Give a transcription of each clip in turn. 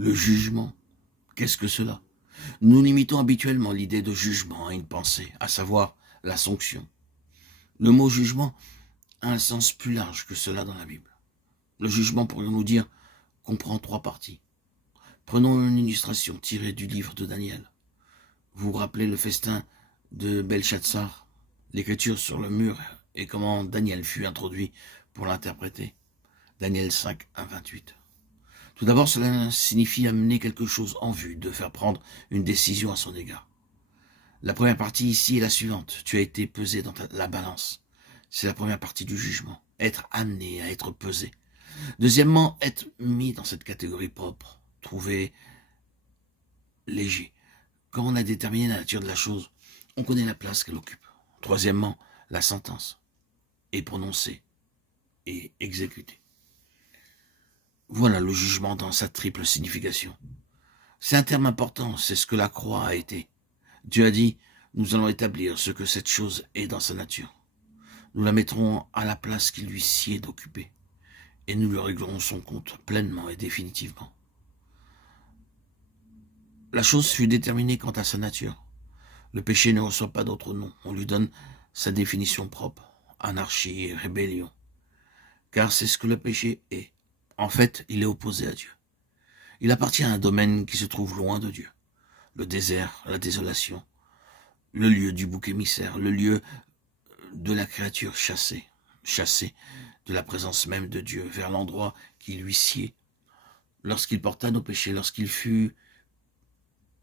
Le jugement, qu'est-ce que cela? Nous limitons habituellement l'idée de jugement à une pensée, à savoir la sanction. Le mot jugement a un sens plus large que cela dans la Bible. Le jugement, pourrions-nous dire, comprend trois parties. Prenons une illustration tirée du livre de Daniel. Vous vous rappelez le festin de Belshazzar, l'écriture sur le mur et comment Daniel fut introduit pour l'interpréter. Daniel 5, 1, 28. Tout d'abord, cela signifie amener quelque chose en vue, de faire prendre une décision à son égard. La première partie ici est la suivante. Tu as été pesé dans la balance. C'est la première partie du jugement. Être amené à être pesé. Deuxièmement, être mis dans cette catégorie propre. Trouver léger. Quand on a déterminé la nature de la chose, on connaît la place qu'elle occupe. Troisièmement, la sentence est prononcée et exécutée. Voilà le jugement dans sa triple signification. C'est un terme important, c'est ce que la croix a été. Dieu a dit, nous allons établir ce que cette chose est dans sa nature. Nous la mettrons à la place qu'il lui sied d'occuper, et nous lui réglerons son compte pleinement et définitivement. La chose fut déterminée quant à sa nature. Le péché ne reçoit pas d'autre nom, on lui donne sa définition propre, anarchie et rébellion. Car c'est ce que le péché est. En fait, il est opposé à Dieu. Il appartient à un domaine qui se trouve loin de Dieu. Le désert, la désolation, le lieu du bouc émissaire, le lieu de la créature chassée de la présence même de Dieu, vers l'endroit qui lui sied. Lorsqu'il porta nos péchés, lorsqu'il fut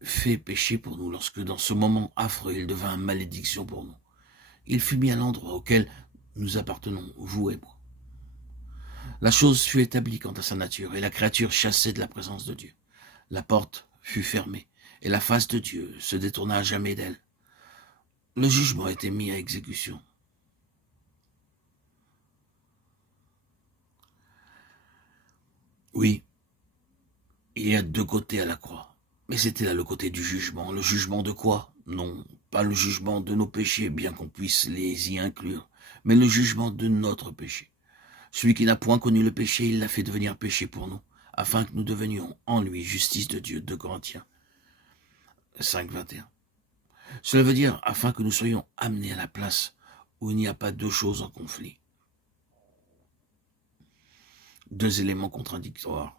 fait péché pour nous, lorsque dans ce moment affreux, il devint malédiction pour nous, il fut mis à l'endroit auquel nous appartenons, vous et moi. La chose fut établie quant à sa nature, et la créature chassée de la présence de Dieu. La porte fut fermée, et la face de Dieu se détourna à jamais d'elle. Le jugement a été mis à exécution. Oui, il y a deux côtés à la croix. Mais c'était là le côté du jugement. Le jugement de quoi? Non, pas le jugement de nos péchés, bien qu'on puisse les y inclure, mais le jugement de notre péché. Celui qui n'a point connu le péché, il l'a fait devenir péché pour nous, afin que nous devenions en lui justice de Dieu. 2 Corinthiens 5, 21. Cela veut dire afin que nous soyons amenés à la place où il n'y a pas deux choses en conflit. Deux éléments contradictoires.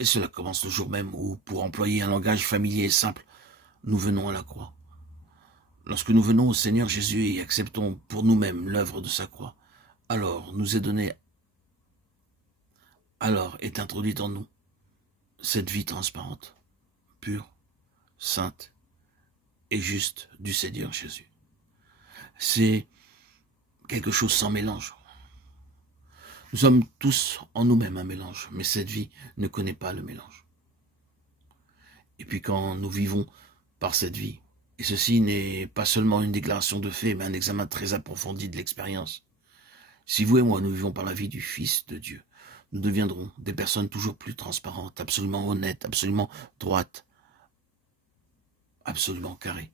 Et cela commence le jour même où, pour employer un langage familier et simple, nous venons à la croix. Lorsque nous venons au Seigneur Jésus et acceptons pour nous-mêmes l'œuvre de sa croix, alors est introduite en nous cette vie transparente, pure, sainte et juste du Seigneur Jésus. C'est quelque chose sans mélange. Nous sommes tous en nous-mêmes un mélange, mais cette vie ne connaît pas le mélange. Et puis quand nous vivons par cette vie, et ceci n'est pas seulement une déclaration de fait, mais un examen très approfondi de l'expérience. Si vous et moi, nous vivons par la vie du Fils de Dieu, nous deviendrons des personnes toujours plus transparentes, absolument honnêtes, absolument droites, absolument carrées.